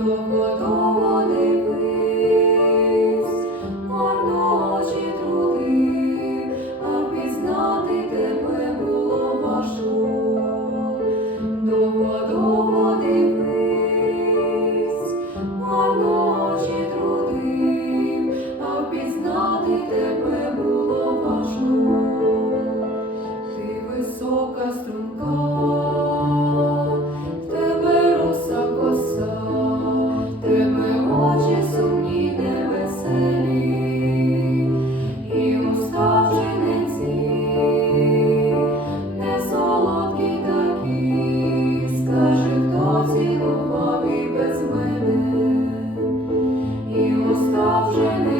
Докотово дивись, марно очі а впізнати тебе було важко. Докотово дивись, марно очі а впізнати тебе було важко. Ти висока струнка. цілував